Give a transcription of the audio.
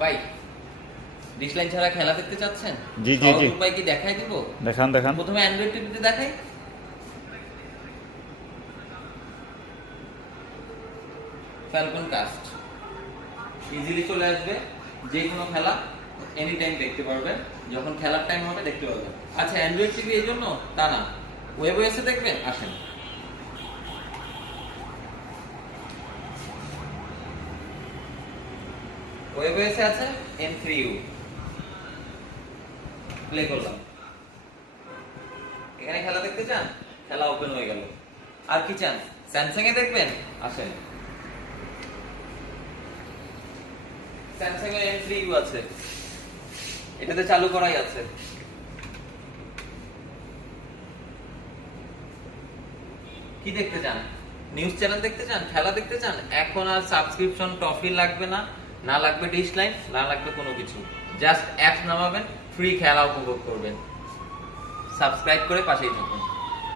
ভাই dish line ছাড়া খেলা দেখতে চাচ্ছেন? জি জি জি, উপায় কি দেখাই দিব? দেখান দেখান। প্রথমে অ্যান্ড্রয়েড টিভিতে দেখাই। ফ্যালকন কাস্ট ইজিলি চলে আসবে, যে কোনো খেলা এনি টাইম দেখতে পারবেন, যখন খেলার টাইম হবে দেখতে পারবেন। আচ্ছা অ্যান্ড্রয়েড টিভি এই জন্য তা না, ওয়েব ওএসে দেখবেন, আসেন। ওয়েব ওএসে আছে M3U, প্লে করলাম। এখানে খেলা দেখতে চান, খেলা ওপেন হয়ে গেল। আর কি চান, স্যামসাং এ দেখবেন, আসেন। স্যামসাং এর M3U আছে, এটাতে চালু করাই আছে। কি দেখতে চান, নিউজ চ্যানেল দেখতে চান, খেলা দেখতে চান? এখন আর সাবস্ক্রিপশন টফি লাগবে না, না লাগবে ডিশ লাইন, না লাগবে কোনো কিছু। জাস্ট অ্যাপস নামাবেন, ফ্রি খেলা উপভোগ করবেন। সাবস্ক্রাইব করে পাশেই থাকুন।